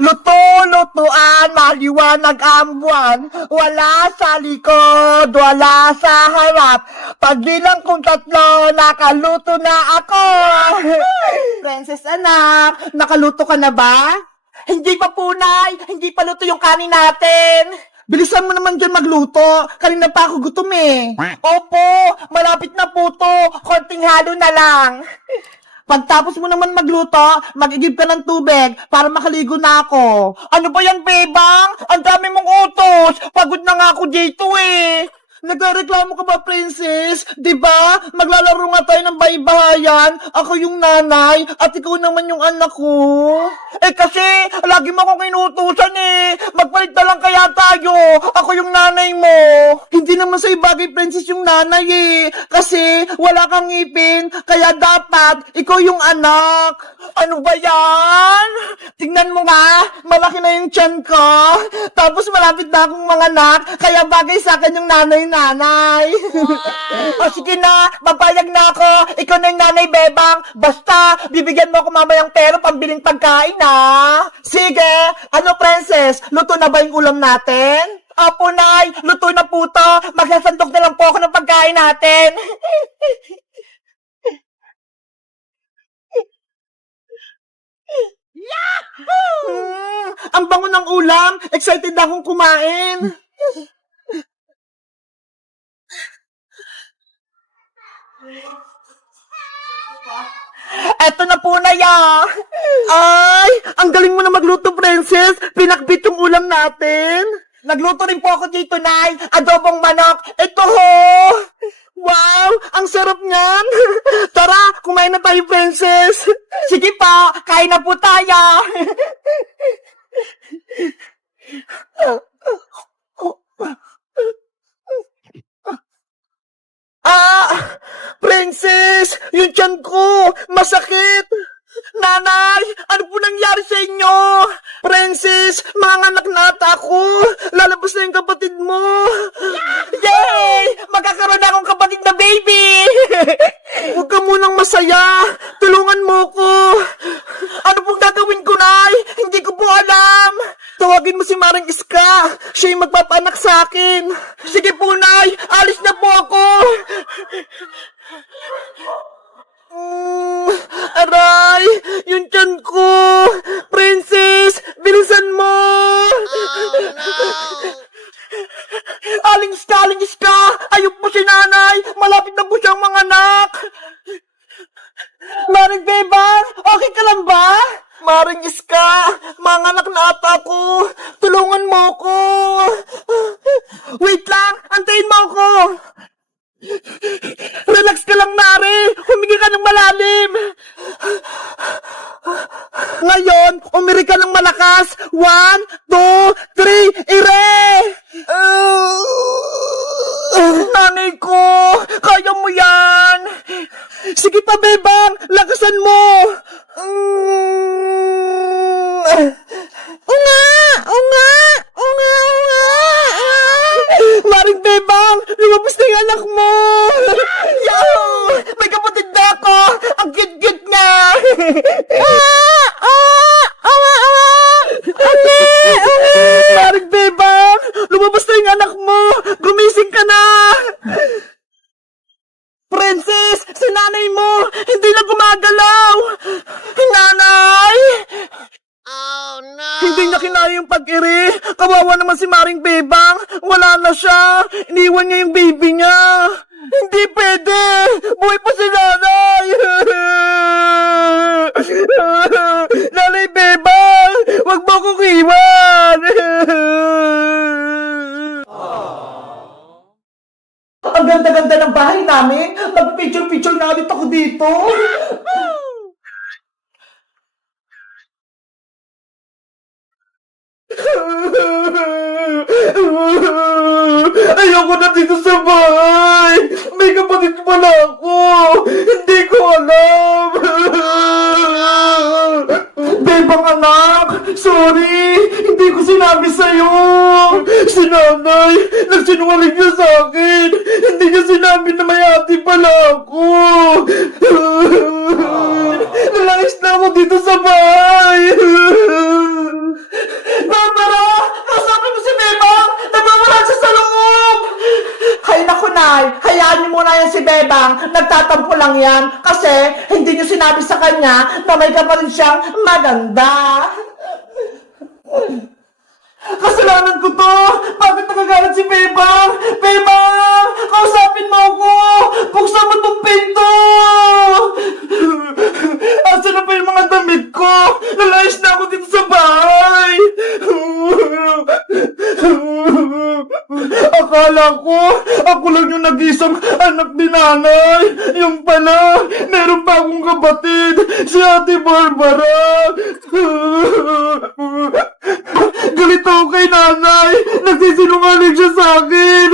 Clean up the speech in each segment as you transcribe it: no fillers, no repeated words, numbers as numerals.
Luto-lutuan, maliwanag ang buwan. Wala sa likod, wala sa harap. Pagbilang kong 3, nakaluto na ako. Princess anak, nakaluto ka na ba? Hindi pa punay, hindi pa luto yung kanin natin. Bilisan mo naman dyan magluto. Kanina pa ako gutom eh. Opo, malapit na po to. Konting halo na lang. Pagtapos mo naman magluto, mag-igib ka ng tubig para makaligo na ako. Ano ba yan, bebang? Ang dami mong utos. Pagod na nga ako dito eh. Nagreklamo ka ba, princess? Diba? Maglalaro nga tayo ng baybayan. Ako yung nanay at ikaw naman yung anak ko. Eh kasi, lagi mo akong inutusan eh. Magpalit na lang kaya tayo. Ako yung nanay mo. Hindi naman sa'yo bagay, princess, yung nanay eh. Kasi, wala kang ngipin. Kaya dapat, ikaw yung anak. Ano ba yan? Tingnan mo nga, malaki na yung tiyan ko. Tapos malapit na akong manganak. Kaya bagay sa akin yung nanay. O sige na, papayag na ako. Ikaw na yung nanay, bebang. Basta, bibigyan mo ako mamayang pera pambiling pagkain, ha? Sige, ano, princess? Luto na ba yung ulam natin? Opo, nay. Luto na po to. Magsasandok na lang po ako ng pagkain natin. Yahoo! Ang bango ng ulam. Excited akong kumain. Eto na po na ya. Ay, ang galing mo na magluto, princess. Pinakbit yung ulam natin. Nagluto rin po ako dito, nay. Adobong manok. Ito ho. Wow, ang sarap niyan. Tara, kumain na tayo, princess. Sige pa, kain na po tayo. Princess! Yung tiyan ko! Masakit! Nanay! Ano po nangyari sa inyo? Princess! Manganak na ata ako! Lalabas na yung kapatid mo! Yay! Magkakaroon na akong kapatid na baby! Huwag ka munang masaya! Tulungan mo ko! Ano pong gagawin ko, Nay? Hindi ko po alam! Tawagin mo si Maring Iska! Siya yung magpapanak sa akin! Sige po, Nay! Alis na po ako! Aray! Yung tiyan ko! Princess! Bilisan mo! Aling Iska! Ayok po si nanay! Malapit na po siyang manganak! Maring Bebang! Okay ka lang ba? Maring Iska! Manganak na ata ako! Tulungan mo ko! Wait lang! Antayin mo ako! Relax ka lang, Mari! Humingi ka ng malalim! Ngayon, umiri ka ng malakas! 1, 2, 3, ire! Nanay ko! Kaya mo yan! Sige pa, Bebang! Lakasan mo! Maring Bebang! Lumabas na yung anak mo! Yahoo! May kapatid na ako! Ang cute-cute niya! Maring Bebang! Lumabas na yung anak mo! Gumising ka na! Princess! Si nanay mo! Hindi na gumagalaw! Nanay! Oh, no! Hindi niya kinaya yung pag-iri. Kawawa naman si Maring Bebang. Wala na siya. Iniwan niya yung baby niya. Hindi pwede. Buhay pa si nanay. Nanay Bebang, wag mo akong iwan. Ang ganda-ganda ng bahay namin. Mag-picture-picture na ulit ako dito. Ayoko na dito sa bahay. May kapatid pala ako. Hindi ko alam. Bebang anak, sorry. Hindi ko sinabi sa'yo. Si nanay, nagsinungaling niya sa akin. Hindi niya sinabi na may ate pala ako. Nalayas na ako dito sa bahay. Bebang, nagtatampo lang yan kasi hindi niyo sinabi sa kanya na may kapatid siyang maganda. Kasalanan ko to! Bakit nakagalit si Bebang? Bebang! Kausapin mo ako! Buksan mo tong pinto! Asa na pa yung mga damit ko? Nalayas na ako dito sa bahay! Akala ko, ako lang yung nag-isang anak ni nanay. Yung pala, meron pa akong kapatid, si Ate Barbara. Galit ako kay nanay. Nagsisinungaling siya sa akin.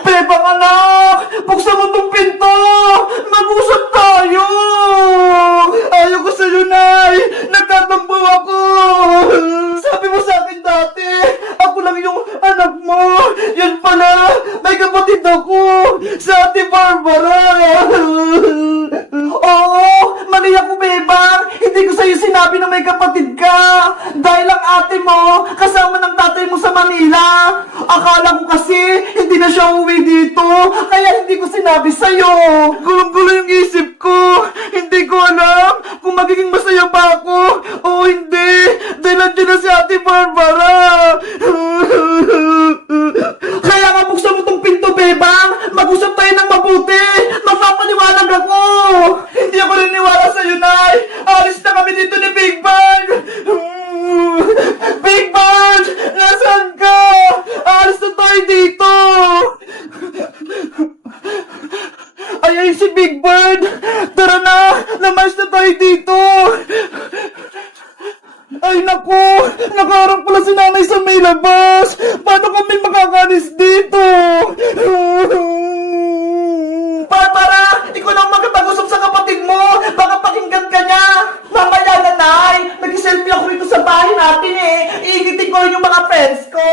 Bebang anak, buksan mo tong pinto. Mag-usap tayo. Ayaw ko sa'yo, Nay. Nagtatampo ako. Sabi mo sa akin dati, ako lang yung anak mo. Yan pala, may kapatid ako. Sa Ate Barbara. Oo, mali ako, Bebang. Hindi ko sa'yo sinabi na may kapatid ka. Dahil ang ate mo, kasama ng tatay mo sa Manila. Akala ko kasi, hindi na siya uwi dito. Kaya hindi ko sinabi sa'yo. Gulong-gulo yung isip ko. Hindi ko alam kung magiging masaya pa ako o hindi. Dahil nandiyan na si Ate Barbara. Kaya nga buksan mo tong pinto, Bebang. Mag-usap tayo ng mabuti. Magpapaliwanag ako. Hindi ako niniwala sa'yo, Nay. Alis na kami dito ni Big Bird. Big Bird! Nasaan ka? Alis na tayo dito. Ay, si Big Bird. Tara na. Namas na tayo dito. Ay, naku! Nakaharap pala si nanay sa may labas! Paano kami makakalis dito? Barbara! Ikaw na magkapag-usap sa kapatid mo! Baka pakinggan ka niya! Mamaya, nanay! Nag-selfie ako rito sa bahay natin eh! Iingitin ko rin yung mga friends ko!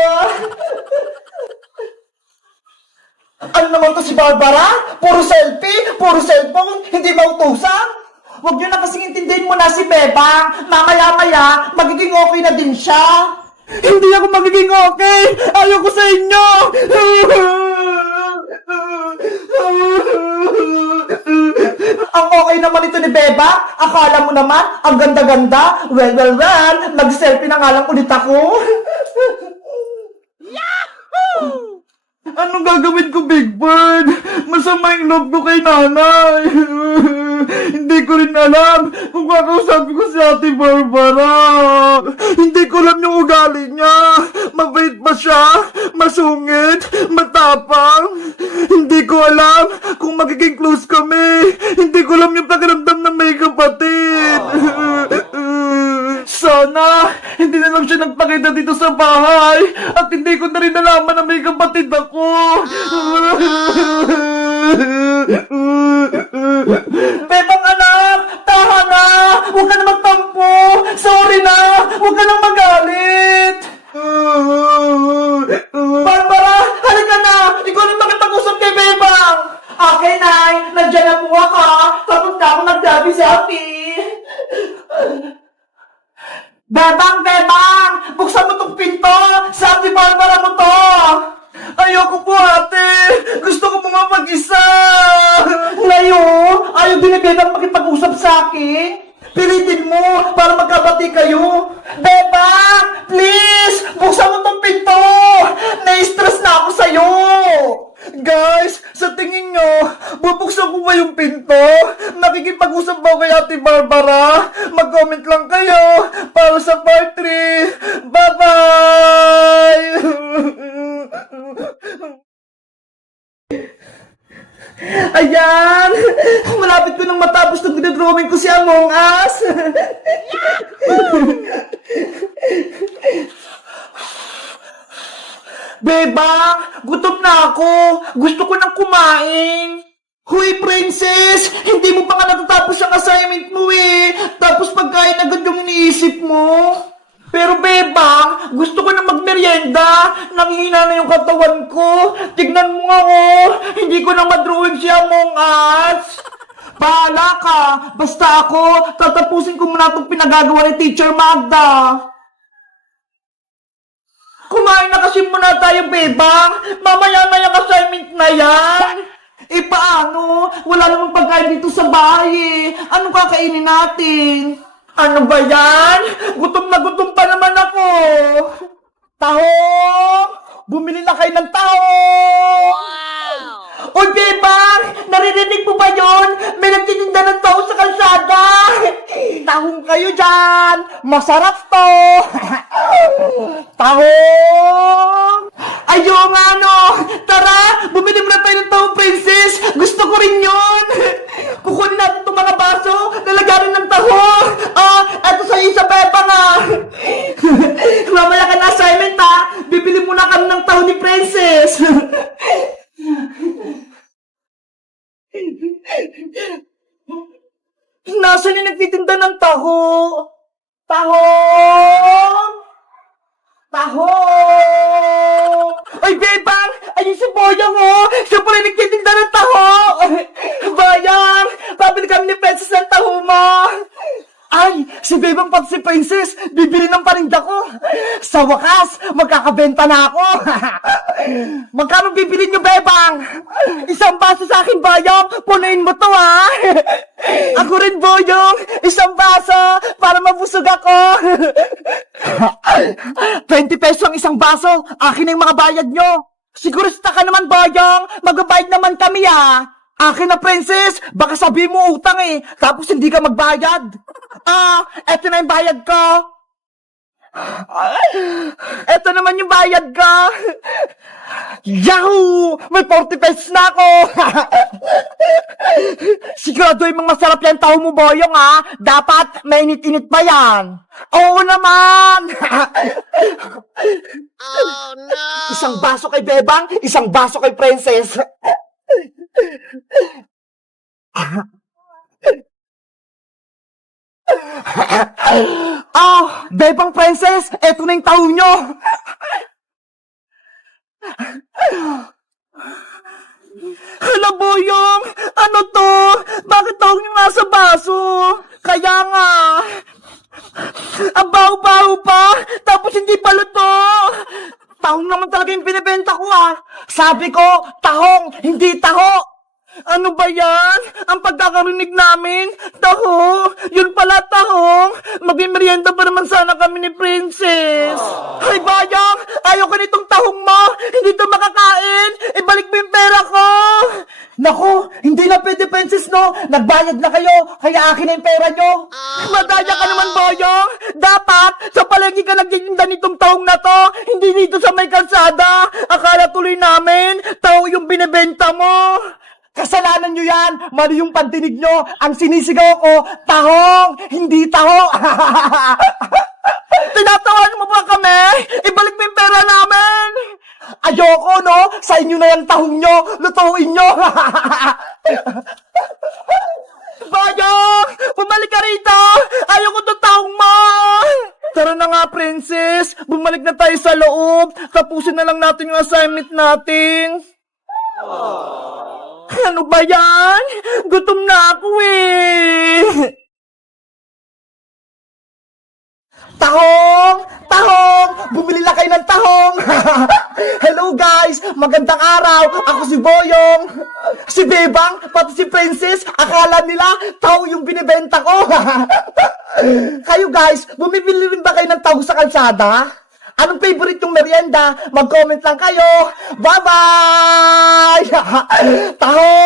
Ano naman to si Barbara? Puro selfie? Puro cellphone? Hindi mautusan? Huwag niyo na kasing intindihin mo na si Bebang. Mamaya-maya, magiging okay na din siya. Hindi ako magiging okay! Ayoko sa inyo! Ang okay naman ito ni Bebang. Akala mo naman, ang ganda-ganda. Well, mag-selfie na nga lang ulit ako. Yahoo! Anong gagawin ko, Big Bird? Masama yung loob ko kay nanay. Hindi ko rin alam kung kakausapin ko si Ate Barbara. Hindi ko alam yung ugali niya. Mabait ba siya? Masungit? Matapang? Hindi ko alam kung magiging close kami. Hindi ko alam yung pakiramdam ng may kapatid. Sana, hindi na lang siya nagpakita dito sa bahay at hindi ko na rin nalaman na may kapatid ako. Bebang anak, tahan na! Huwag ka na magtampo! Sorry na! Huwag ka nang magalit! Barbara, halika na! Ikaw na makipag-usap kay Bebang! Okay, Nay! Nandiyan na po ako! Tapos na ako nagdabi selfie! Bebang! Buksan mo tong pinto! Sa Ate Barbara mo to! Ayoko po, ate! Gusto ko po mag-isa! Ngayon, ayaw din ni Bebang makipag-usap sa akin? Pilitin mo para magkabati kayo! Bebang! Please! Buksan mo tong pinto! Na-stress na ako sa'yo! Guys, sa tingin nyo, bubuksan ko ba yung pinto? Nakikipag-usap ba kay Ate Barbara? Mag-comment lang kayo para sa part 3. Bye-bye! Ayan! Malapit ko nang matapos nung dinadrawing ko si Among Us! Bebang, gutom na ako. Gusto ko nang kumain. Huy, princess! Hindi mo pa nga natatapos ang assignment mo eh. Tapos pagkain agad yung iniisip mo. Pero Bebang, gusto ko na magmerienda. Nanghihina na yung katawan ko. Tignan mo nga oh. Hindi ko na madrawing si Among Us. Bahala ka. Basta ako, tatapusin ko muna itong pinagagawa ni Teacher Magda. Kumain na kasi muna tayo, Bebang. Mamaya na yung assignment na yan. Eh, paano? Wala namang pagkain dito sa bahay eh. Anong kakainin natin? Ano ba yan? Gutom na gutom pa naman ako. Tahong! Bumili na kayo ng tahong! O, Bebang! Naririnig mo ba yun? May nagtitinda ng tahong sa kalsada! Tahong kayo dyan! Masarap to! Tahong! Ayo nga no! Tara! Bumili mo na tayo ng tahong, Princess! Gusto ko rin yun! Kukunin natin itong mga baso, lalagarin ng tahong! Eto sa'yo isa, Bebang Mamaya ka na assignment bibili muna kami ng tahong ni Princess! Nasaan yung nagtitinda ng taho? Tahong! Tahong! Ay, Bebang! Ayun si Boyang, Siya pala nagtitinda ng taho! Bayang! Pabili kami ni Princess ng taho mo! Ay, si Bebang pati si Princess, bibili ng paninda ko. Sa wakas, magkakabenta na ako. Magkano bibili niyo, Bebang? Isang baso sa akin, Boyong. Punuin mo to, Ako rin, Boyong. Isang baso para mabusog ako. 20 pesos ang isang baso. Akin na yung mga bayad nyo. Sigurista ka naman, Boyong. Magbabayad naman kami, Akin na, Princess! Baka sabihin mo utang tapos hindi ka magbayad. Eto na yung bayad ko. Eto naman yung bayad ko. Yahoo! May 40 pesos na ako. Sigurado yung mga masarap yan tao mo, Boyong, Dapat mainit-init pa yan. Oo naman! Oh no! Isang baso kay Bebang, isang baso kay Princess. Bebang Princess, eto na yung taho nyo. Hala, Boyong, ano to? Bakit taho nyo nasa baso? Kaya nga, ang baho-baho pa, tapos hindi pa luto. Tahong naman talaga yung binibenta ko, Sabi ko, tahong, hindi taho. Ano ba yan? Ang pagkakarinig namin? Taho? Yun pala, tahong. Magmimerienda pa naman sana kami ni Princess. Hay, Bayang! Ayaw ka nitong tahong mo! Hindi to makakain! Ibalik mo yung pera ko! Naku, hindi na pwede, Princess, no? Nagbayad na kayo, kaya akin na yung pera nyo. Madaya ka naman, Boyong. Dapat, sa palengke ka nagtitinda nitong tahong na to. Hindi dito sa may kalsada. Akala tuloy namin, taho yung binibenta mo. Kasalanan nyo yan! Mali yung pantinig nyo! Ang sinisigaw ko, tahong! Hindi taho! Tinatawan mo ba kami? Ibalik mo yung pera namin! Ayoko, no? Sa inyo na yung tahong nyo! Lutuin nyo! Bayang! Bumalik ka rito! Ayoko itong tahong mo! Tara na nga, Princess! Bumalik na tayo sa loob! Tapusin na lang natin yung assignment natin! Ano ba yan? Gutom na ako Tahong! Tahong! Bumili na kayo ng tahong! Hello guys! Magandang araw! Ako si Boyong! Si Bebang, pati si Princess, akala nila tahong yung binibenta ko! Kayo guys, bumibili rin ba kayo ng tahong sa kalsada? Anong favorite yung merienda? Mag-comment lang kayo! Bye-bye! Tahong!